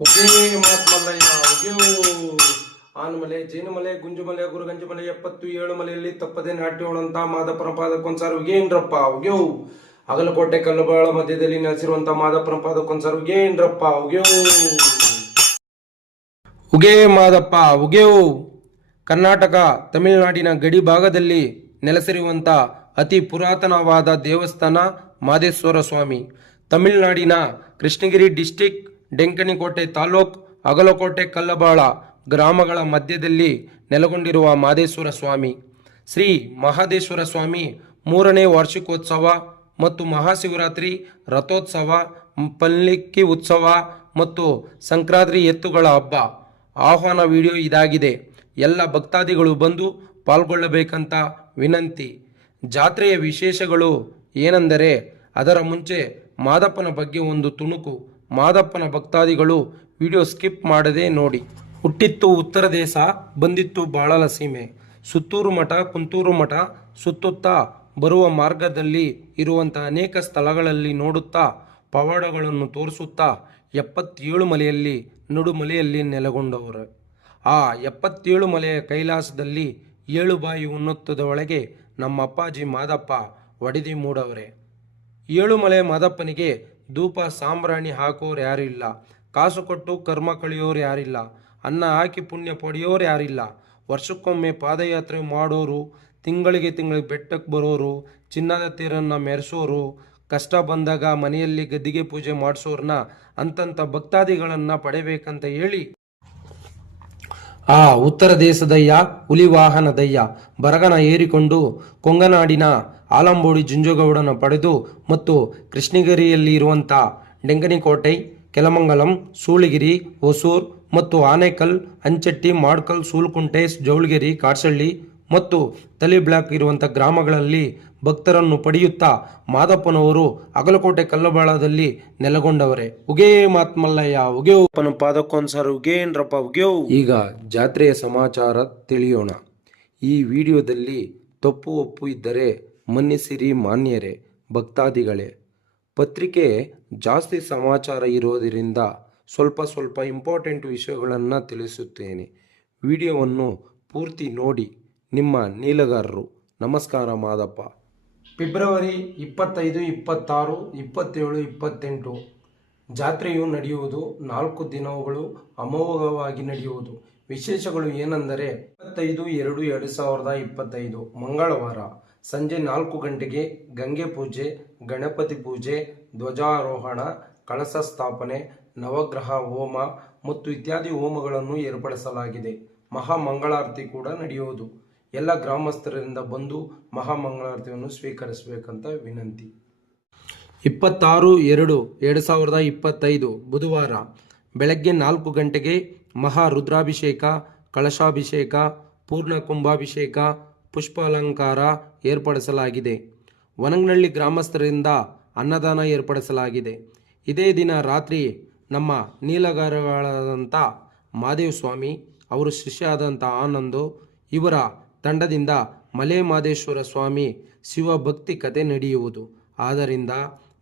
ಒಗೇ ಮಾತ್ಮಲ್ಲಯ್ಯ ಒಗೆಯೋ ಆನಮಲೆ ಜೇನುಮಲೆ ಗುಂಜುಮಲೆ ಗುರುಗಂಜುಮಲೆ 77 ಮಲೆಯಲ್ಲಿ ತಪ್ಪದೆ ನಾಟ್ಯೋಣಂತ ಮಾದಪ್ಪನ ಪಾದಕ್ಕೊಂದ್ಸಾರಿ ಉಗೇನ್ರಪ್ಪ ಉಗ್ಯೋ ಅಗಲಕೋಟೆ ಕಲ್ಲುಬಾಳ ಮಧ್ಯದಲ್ಲಿ ನೆಲೆಸಿರುವಂತ ಮಾದಪ್ಪನ ಪಾದಕ್ಕೊಂದ್ಸಾರಿ ಉಗೇನ್ರಪ್ಪ ಉಗ್ಯೋ ಉಗೇ ಮಾದಪ್ಪ ಉಗ್ಯೋ ಕರ್ನಾಟಕ ತಮಿಳುನಾಡಿನ ಗಡಿ ಭಾಗದಲ್ಲಿ ನೆಲೆಸಿರುವಂತ ಅತಿ ಪುರಾತನವಾದ ದೇವಸ್ಥಾನ ಮಾದೇಶ್ವರ ಸ್ವಾಮಿ. ತಮಿಳುನಾಡಿನ ಕೃಷ್ಣಗಿರಿ ಡಿಸ್ಟಿಕ್ ಡೆಂಕನಿಕೋಟೆ ತಾಲೂಕ್ ಅಗಲಕೋಟೆ ಕಲ್ಲಬಾಳ ಗ್ರಾಮಗಳ ಮಧ್ಯದಲ್ಲಿ ನೆಲೆಗೊಂಡಿರುವ ಮಾದೇಶ್ವರ ಸ್ವಾಮಿ. ಶ್ರೀ ಮಹಾದೇಶ್ವರ ಸ್ವಾಮಿ 3ನೇ ವಾರ್ಷಿಕೋತ್ಸವ ಮತ್ತು ಮಹಾಶಿವರಾತ್ರಿ ರಥೋತ್ಸವ, ಪಲ್ಲಕ್ಕಿ ಉತ್ಸವ ಮತ್ತು ಸಂಕ್ರಾಂತಿ ಎತ್ತುಗಳ ಹಬ್ಬ ಆಹ್ವಾನ ವಿಡಿಯೋ ಇದಾಗಿದೆ. ಎಲ್ಲ ಭಕ್ತಾದಿಗಳು ಬಂದು ಪಾಲ್ಗೊಳ್ಳಬೇಕಂತ ವಿನಂತಿ. ಜಾತ್ರೆಯ ವಿಶೇಷಗಳು ಏನೆಂದರೆ, ಅದರ ಮುಂಚೆ ಮಾದಪ್ಪನ ಬಗ್ಗೆ ಒಂದು ತುಣುಕು. ಮಾದಪ್ಪನ ಭಕ್ತಾದಿಗಳು ವಿಡಿಯೋ ಸ್ಕಿಪ್ ಮಾಡದೆ ನೋಡಿ. ಹುಟ್ಟಿತ್ತು ಉತ್ತರ ದೇಶ, ಬಂದಿತ್ತು ಬಾಳಲ ಸೀಮೆ. ಸುತ್ತೂರು ಮಠ, ಕುಂತೂರು ಮಠ ಸುತ್ತುತ್ತಾ ಬರುವ ಮಾರ್ಗದಲ್ಲಿ ಇರುವಂಥ ಅನೇಕ ಸ್ಥಳಗಳಲ್ಲಿ ನೋಡುತ್ತಾ, ಪವಾಡಗಳನ್ನು ತೋರಿಸುತ್ತಾ 77 ಮಲೆಯಲ್ಲಿ ನಡುಮಲೆಯಲ್ಲಿ ನೆಲೆಗೊಂಡವರು. ಆ 77 ಮಲೆಯ ಕೈಲಾಸದಲ್ಲಿ 7 ಬಾಯಿ ಉನ್ನತದ ಒಳಗೆ ನಮ್ಮ ಅಪ್ಪಾಜಿ ಮಾದಪ್ಪ ಒಡೆದಿ ಮೂಡವರೆ. 7 ಮಲೆ ಮಾದಪ್ಪನಿಗೆ ಧೂಪ ಸಾಂಬ್ರಾಣಿ ಹಾಕೋರು ಯಾರಿಲ್ಲ, ಕಾಸು ಕೊಟ್ಟು ಕರ್ಮ ಕಳೆಯೋರು ಯಾರಿಲ್ಲ, ಅನ್ನ ಹಾಕಿ ಪುಣ್ಯ ಪಡೆಯೋರು ಯಾರಿಲ್ಲ. ವರ್ಷಕ್ಕೊಮ್ಮೆ ಪಾದಯಾತ್ರೆ ಮಾಡೋರು, ತಿಂಗಳಿಗೆ ಬೆಟ್ಟಕ್ಕೆ ಬರೋರು, ಚಿನ್ನದ ತೇರನ್ನು ಮೆರೆಸೋರು, ಕಷ್ಟ ಬಂದಾಗ ಮನೆಯಲ್ಲಿ ಗದ್ದಿಗೆ ಪೂಜೆ ಮಾಡಿಸೋರ್ನ ಅಂತಂಥ ಭಕ್ತಾದಿಗಳನ್ನು ಪಡೆಯಬೇಕಂತ ಹೇಳಿ ಆ ಉತ್ತರ ದೇಶದಯ್ಯ ಹುಲಿವಾಹನದಯ್ಯ ಬರಗನ ಏರಿಕೊಂಡು ಕೊಂಗನಾಡಿನ ಆಲಂಬೋಡಿ ಜುಂಜುಗೌಡನ ಪಡೆದು ಮತ್ತು ಕೃಷ್ಣಗಿರಿಯಲ್ಲಿ ಇರುವಂಥ ಡೆಂಗನಿಕೋಟೆ, ಕೆಲಮಂಗಲಂ, ಸೂಳಿಗಿರಿ, ಹೊಸೂರ್ ಮತ್ತು ಆನೇಕಲ್, ಅಂಚಟ್ಟಿ, ಮಾಡ್ಕಲ್, ಸೂಲ್ಕುಂಟೆ, ಜೌಳಗಿರಿ, ಕಾಡ್ಸಳ್ಳಿ ಮತ್ತು ತಲಿ ಬ್ಲಾಕ್ ಇರುವಂಥ ಗ್ರಾಮಗಳಲ್ಲಿ ಭಕ್ತರನ್ನು ಪಡೆಯುತ್ತಾ ಮಾದಪ್ಪನವರು ಅಗಲಕೋಟೆ ಕಲ್ಲಬಾಳದಲ್ಲಿ ನೆಲೆಗೊಂಡವರೇ. ಉಗೇ ಮಾತ್ಮಲ್ಲಯ್ಯ ಉಗ್ಯೋ ಅಪ್ಪನ ಪಾದಕ್ಕೊಂದ್ಸರ್ ಉಗೇನ್ರಪ್ಪ ಉಗ್ಯೋ. ಈಗ ಜಾತ್ರೆಯ ಸಮಾಚಾರ ತಿಳಿಯೋಣ. ಈ ವಿಡಿಯೋದಲ್ಲಿ ತಪ್ಪು ಒಪ್ಪು ಇದ್ದರೆ ಮನ್ನಿಸಿರಿ ಮಾನ್ಯರೇ, ಭಕ್ತಾದಿಗಳೇ. ಪತ್ರಿಕೆ ಜಾಸ್ತಿ ಸಮಾಚಾರ ಇರೋದರಿಂದ ಸ್ವಲ್ಪ ಇಂಪಾರ್ಟೆಂಟ್ ವಿಷಯಗಳನ್ನು ತಿಳಿಸುತ್ತೇನೆ. ವಿಡಿಯೋವನ್ನು ಪೂರ್ತಿ ನೋಡಿ. ನಿಮ್ಮ ನೀಲಗಾರರು. ನಮಸ್ಕಾರ ಮಾದಪ್ಪ. ಫೆಬ್ರವರಿ 25, 26, 27, 28 ಜಾತ್ರೆಯು ನಡೆಯುವುದು. 4 ದಿನಗಳು ಅಮೋಘವಾಗಿ ನಡೆಯುವುದು. ವಿಶೇಷಗಳು ಏನೆಂದರೆ 25/2/2025 ಮಂಗಳವಾರ ಸಂಜೆ 4 ಗಂಟೆಗೆ ಗಂಗೆ ಪೂಜೆ, ಗಣಪತಿ ಪೂಜೆ, ಧ್ವಜಾರೋಹಣ, ಕಳಸ ಸ್ಥಾಪನೆ, ನವಗ್ರಹ ಹೋಮ ಮತ್ತು ಇತ್ಯಾದಿ ಹೋಮಗಳನ್ನು ಏರ್ಪಡಿಸಲಾಗಿದೆ. ಮಹಾಮಂಗಳಾರತಿ ಕೂಡ ನಡೆಯುವುದು. ಎಲ್ಲ ಗ್ರಾಮಸ್ಥರಿಂದ ಬಂದು ಮಹಾಮಂಗಳಾರತಿಯನ್ನು ಸ್ವೀಕರಿಸಬೇಕಂತ ವಿನಂತಿ. 26/2/2025 ಬುಧವಾರ ಬೆಳಗ್ಗೆ 4 ಗಂಟೆಗೆ ಮಹಾ ರುದ್ರಾಭಿಷೇಕ, ಕಳಶಾಭಿಷೇಕ, ಪೂರ್ಣ ಕುಂಭಾಭಿಷೇಕ, ಪುಷ್ಪಾಲಂಕಾರ ಏರ್ಪಡಿಸಲಾಗಿದೆ. ವನಗನಹಳ್ಳಿ ಗ್ರಾಮಸ್ಥರಿಂದ ಅನ್ನದಾನ ಏರ್ಪಡಿಸಲಾಗಿದೆ. ಇದೇ ದಿನ ರಾತ್ರಿ ನಮ್ಮ ನೀಲಗಾರಗಳಾದಂಥ ಮಾದೇವ ಸ್ವಾಮಿ, ಅವರು ಶಿಷ್ಯ ಆದಂಥ ಆನಂದು ಇವರ ತಂಡದಿಂದ ಮಲೆ ಮಾದೇಶ್ವರ ಸ್ವಾಮಿ ಶಿವಭಕ್ತಿ ಕತೆ ನಡೆಯುವುದು. ಆದ್ದರಿಂದ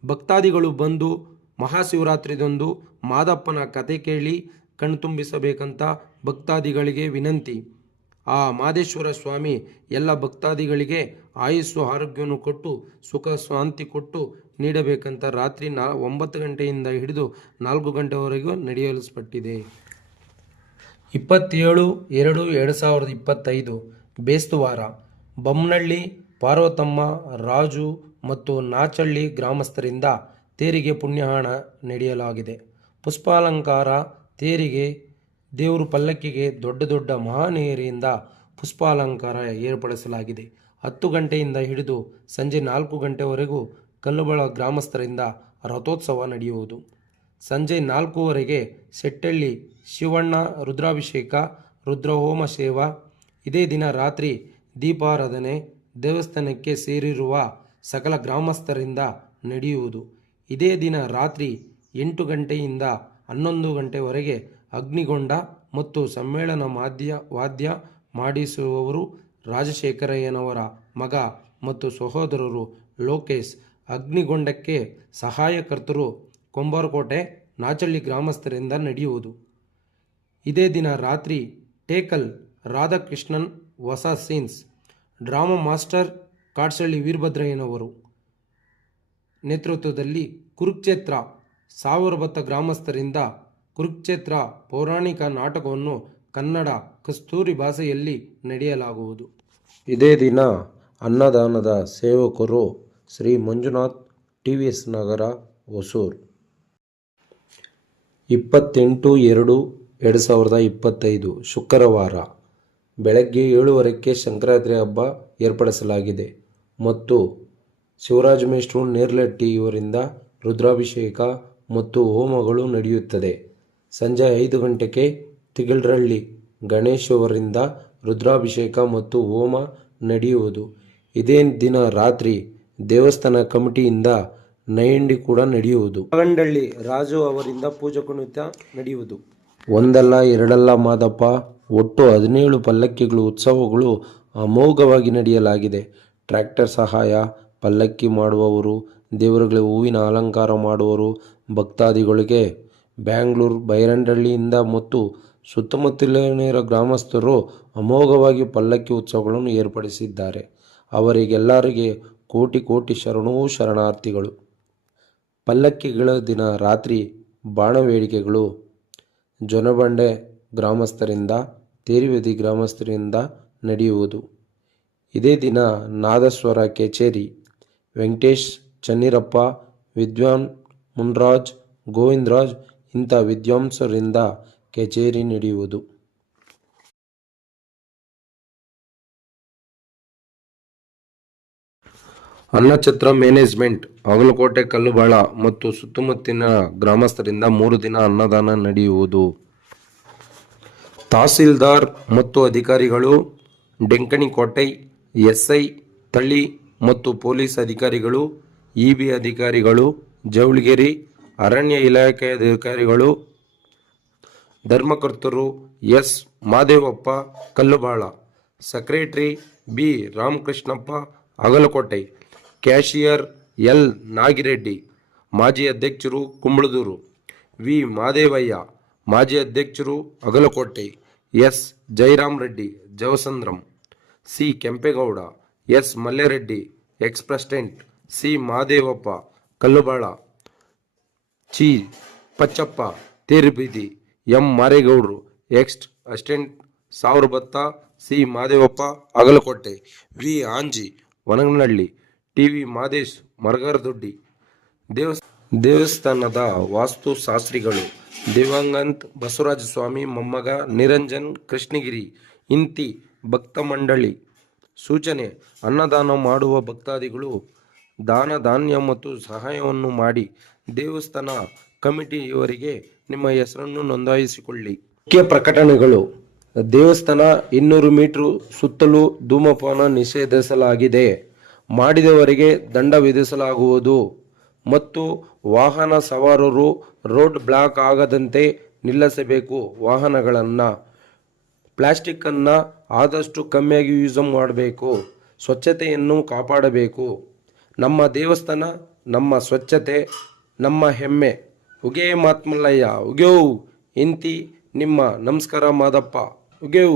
ಭಕ್ತಾದಿಗಳು ಬಂದು ಮಹಾಶಿವರಾತ್ರಿದಂದು ಮಾದಪ್ಪನ ಕತೆ ಕೇಳಿ ಕಣ್ತುಂಬಿಸಬೇಕಂತ ಭಕ್ತಾದಿಗಳಿಗೆ ವಿನಂತಿ. ಆ ಮಾದೇಶ್ವರ ಸ್ವಾಮಿ ಎಲ್ಲ ಭಕ್ತಾದಿಗಳಿಗೆ ಆಯುಸ್ಸು ಆರೋಗ್ಯವನ್ನು ಕೊಟ್ಟು ಸುಖ ಶಾಂತಿ ಕೊಟ್ಟು ನೀಡಬೇಕಂತ ರಾತ್ರಿ 9 ಗಂಟೆಯಿಂದ ಹಿಡಿದು 4 ಗಂಟೆವರೆಗೂ ನಡೆಯಲ್ಪಟ್ಟಿದೆ. 27/2/2025 ಬೇಸ್ತುವಾರ ಬೊಮ್ಮನಹಳ್ಳಿ ಪಾರ್ವತಮ್ಮ, ರಾಜು ಮತ್ತು ನಾಚಳ್ಳಿ ಗ್ರಾಮಸ್ಥರಿಂದ ತೇರಿಗೆ ಪುಣ್ಯಹಾಣ ನಡೆಯಲಾಗಿದೆ. ಪುಷ್ಪಾಲಂಕಾರ, ತೇರಿಗೆ, ದೇವರು ಪಲ್ಲಕ್ಕಿಗೆ ದೊಡ್ಡ ಮಹಾನೇರಿಯಿಂದ ಪುಷ್ಪಾಲಂಕಾರ ಏರ್ಪಡಿಸಲಾಗಿದೆ. 10 ಗಂಟೆಯಿಂದ ಹಿಡಿದು ಸಂಜೆ 4 ಗಂಟೆವರೆಗೂ ಕಲ್ಲುಬಾಳ ಗ್ರಾಮಸ್ಥರಿಂದ ರಥೋತ್ಸವ ನಡೆಯುವುದು. ಸಂಜೆ 4ವರೆಗೆ ಸೆಟ್ಟಳ್ಳಿ ಶಿವಣ್ಣ ರುದ್ರಾಭಿಷೇಕ, ರುದ್ರಹೋಮ ಸೇವಾ. ಇದೇ ದಿನ ರಾತ್ರಿ ದೀಪಾರಾಧನೆ ದೇವಸ್ಥಾನಕ್ಕೆ ಸೇರಿರುವ ಸಕಲ ಗ್ರಾಮಸ್ಥರಿಂದ ನಡೆಯುವುದು. ಇದೇ ದಿನ ರಾತ್ರಿ 8 ಗಂಟೆಯಿಂದ 11 ಗಂಟೆವರೆಗೆ ಅಗ್ನಿಗೊಂಡ ಮತ್ತು ಸಮ್ಮೇಳನ ವಾದ್ಯ ಮಾಡಿಸುವವರು ರಾಜಶೇಖರಯ್ಯನವರ ಮಗ ಮತ್ತು ಸಹೋದರರು ಲೋಕೇಶ್. ಅಗ್ನಿಗೊಂಡಕ್ಕೆ ಸಹಾಯಕರ್ತರು ಕೊಂಬಾರಕೋಟೆ ನಾಚಳ್ಳಿ ಗ್ರಾಮಸ್ಥರಿಂದ ನಡೆಯುವುದು. ಇದೇ ದಿನ ರಾತ್ರಿ ಟೇಕಲ್ ರಾಧಾಕೃಷ್ಣನ್ ಹೊಸ ಸೀನ್ಸ್ ಡ್ರಾಮಾ ಮಾಸ್ಟರ್ ಕಾಡ್ಸಳ್ಳಿ ವೀರಭದ್ರಯ್ಯನವರು ನೇತೃತ್ವದಲ್ಲಿ ಕುರುಕ್ಷೇತ್ರ ಸಾವರಬತ್ತ ಗ್ರಾಮಸ್ಥರಿಂದ ಕುರುಕ್ಷೇತ್ರ ಪೌರಾಣಿಕ ನಾಟಕವನ್ನು ಕನ್ನಡ ಕಸ್ತೂರಿ ಭಾಷೆಯಲ್ಲಿ ನಡೆಯಲಾಗುವುದು. ಇದೇ ದಿನ ಅನ್ನದಾನದ ಸೇವಕರು ಶ್ರೀ ಮಂಜುನಾಥ್ TVS ನಗರ ಹೊಸೂರು 28/2/2025 ಶುಕ್ರವಾರ ಬೆಳಗ್ಗೆ 7:15 ಸಂಕ್ರಾಂತಿ ಹಬ್ಬ ಏರ್ಪಡಿಸಲಾಗಿದೆ ಮತ್ತು ಶಿವರಾಜ ಮೇಷ್ಟ್ರು ನೇರ್ಲಟ್ಟಿ ಇವರಿಂದ ರುದ್ರಾಭಿಷೇಕ ಮತ್ತು ಹೋಮಗಳು ನಡೆಯುತ್ತದೆ. ಸಂಜೆ 5 ಗಂಟೆಗೆ ತಿಗಳರಳ್ಳಿ ಗಣೇಶ್ ಅವರಿಂದ ರುದ್ರಾಭಿಷೇಕ ಮತ್ತು ಹೋಮ ನಡೆಯುವುದು. ಇದೇ ದಿನ ರಾತ್ರಿ ದೇವಸ್ಥಾನ ಕಮಿಟಿಯಿಂದ ನೈಂಡಿ ಕೂಡ ನಡೆಯುವುದು. ನಾಗಂಡಳ್ಳಿ ರಾಜು ಅವರಿಂದ ಪೂಜಾ ಕುಣಿತ ನಡೆಯುವುದು. ಒಂದಲ್ಲ ಎರಡಲ್ಲ ಮಾದಪ್ಪ, ಒಟ್ಟು 17 ಪಲ್ಲಕ್ಕಿಗಳು ಉತ್ಸವಗಳು ಅಮೋಘವಾಗಿ ನಡೆಯಲಾಗಿದೆ. ಟ್ರ್ಯಾಕ್ಟರ್ ಸಹಾಯ, ಪಲ್ಲಕ್ಕಿ ಮಾಡುವವರು, ದೇವರುಗಳಿಗೆ ಹೂವಿನ ಅಲಂಕಾರ ಮಾಡುವವರು, ಭಕ್ತಾದಿಗಳಿಗೆ ಬ್ಯಾಂಗ್ಳೂರು ಬೈರಂಡಳ್ಳಿಯಿಂದ ಮತ್ತು ಸುತ್ತಮುತ್ತಲಿನ ಗ್ರಾಮಸ್ಥರು ಅಮೋಘವಾಗಿ ಪಲ್ಲಕ್ಕಿ ಉತ್ಸವಗಳನ್ನು ಏರ್ಪಡಿಸಿದ್ದಾರೆ. ಅವರಿಗೆಲ್ಲರಿಗೆ ಕೋಟಿ ಕೋಟಿ ಶರಣಾರ್ಥಿಗಳು. ಪಲ್ಲಕ್ಕಿಗಳ ದಿನ ರಾತ್ರಿ ಬಾಣವೇಡಿಕೆಗಳು ಜೊನಬಂಡೆ ಗ್ರಾಮಸ್ಥರಿಂದ, ತೇರಿವೇದಿ ಗ್ರಾಮಸ್ಥರಿಂದ ನಡೆಯುವುದು. ಇದೇ ದಿನ ನಾದಸ್ವರ ಕಚೇರಿ ವೆಂಕಟೇಶ್, ಚನ್ನಿರಪ್ಪ, ವಿದ್ವಾನ್ ಮುನ್ರಾಜ್, ಗೋವಿಂದರಾಜ್ ಇಂಥ ವಿದ್ವಾಂಸರಿಂದ ಕಚೇರಿ ನಡೆಯುವುದು. ಅನ್ನಛತ್ರ ಮ್ಯಾನೇಜ್ಮೆಂಟ್ ಅಗಲಕೋಟೆ, ಕಲ್ಲುಬಾಳ ಮತ್ತು ಸುತ್ತಮುತ್ತಲಿನ ಗ್ರಾಮಸ್ಥರಿಂದ 3 ದಿನ ಅನ್ನದಾನ ನಡೆಯುವುದು. ತಹಸೀಲ್ದಾರ್ ಮತ್ತು ಅಧಿಕಾರಿಗಳು, ಡೆಂಕಣಿಕೋಟೆ SI ತಳಿ ಮತ್ತು ಪೊಲೀಸ್ ಅಧಿಕಾರಿಗಳು, EB ಅಧಿಕಾರಿಗಳು, ಜವಳಗಿರಿ ಅರಣ್ಯ ಇಲಾಖೆ ಅಧಿಕಾರಿಗಳು, ಧರ್ಮಕರ್ತರು S Madevappa Kallubala, secretary B Ramakrishnappa Agalakote, cashier L Nagireddy, ಮಾಜಿ ಅಧ್ಯಕ್ಷರು ಕುಂಬಳದೂರು V ಮಾದೇವಯ್ಯ, ಮಾಜಿ ಅಧ್ಯಕ್ಷರು Agalakote S Jayaram Reddy Javasandram, C Kempegowda, S Mallereddy ex president, C Madevappa Kallubala, ಚಿ ಪಚ್ಚಪ್ಪ ತೇರುಬೀದಿ, M ಮಾರೇಗೌಡರು ex assistant Savarabatta, C Madevappa Agalakote, V Anji Vanaganahalli, TV Madesh Maragaradoddi. ದೇವಸ್ಥಾನದ ವಾಸ್ತುಶಾಸ್ತ್ರಿಗಳು ದಿವಂಗತ್ ಬಸವರಾಜ ಸ್ವಾಮಿ ಮೊಮ್ಮಗ ನಿರಂಜನ್ ಕೃಷ್ಣಗಿರಿ ಇಂತಿ ಭಕ್ತ ಮಂಡಳಿ. ಸೂಚನೆ: ಅನ್ನದಾನ ಮಾಡುವ ಭಕ್ತಾದಿಗಳು ದಾನ ಧಾನ್ಯ ಮತ್ತು ಸಹಾಯವನ್ನು ಮಾಡಿ ದೇವಸ್ಥಾನ ಕಮಿಟಿಯವರಿಗೆ ನಿಮ್ಮ ಹೆಸರನ್ನು ನೋಂದಾಯಿಸಿಕೊಳ್ಳಿ. ಮುಖ್ಯ ಪ್ರಕಟಣೆಗಳು: ದೇವಸ್ಥಾನ 200 ಮೀಟರ್ ಸುತ್ತಲೂ ಧೂಮಪಾನ ನಿಷೇಧಿಸಲಾಗಿದೆ. ಮಾಡಿದವರಿಗೆ ದಂಡ ವಿಧಿಸಲಾಗುವುದು ಮತ್ತು ವಾಹನ ಸವಾರರು ರೋಡ್ ಬ್ಲಾಕ್ ಆಗದಂತೆ ನಿಲ್ಲಿಸಬೇಕು. ವಾಹನಗಳನ್ನು ಪ್ಲಾಸ್ಟಿಕ್ಕನ್ನು ಆದಷ್ಟು ಕಮ್ಮಿಯಾಗಿ ಯೂಸ್ ಮಾಡಬೇಕು. ಸ್ವಚ್ಛತೆಯನ್ನು ಕಾಪಾಡಬೇಕು. ನಮ್ಮ ದೇವಸ್ಥಾನ, ನಮ್ಮ ಸ್ವಚ್ಛತೆ, ನಮ್ಮ ಹೆಮ್ಮೆ. ಉಗೇ ಮಾತ್ಮಲ್ಲಯ್ಯ ಉಗ್ಯೋ ಇಂತಿ ನಿಮ್ಮ ನಮಸ್ಕಾರ ಮಾದಪ್ಪ ಉಗ್ಯೋ.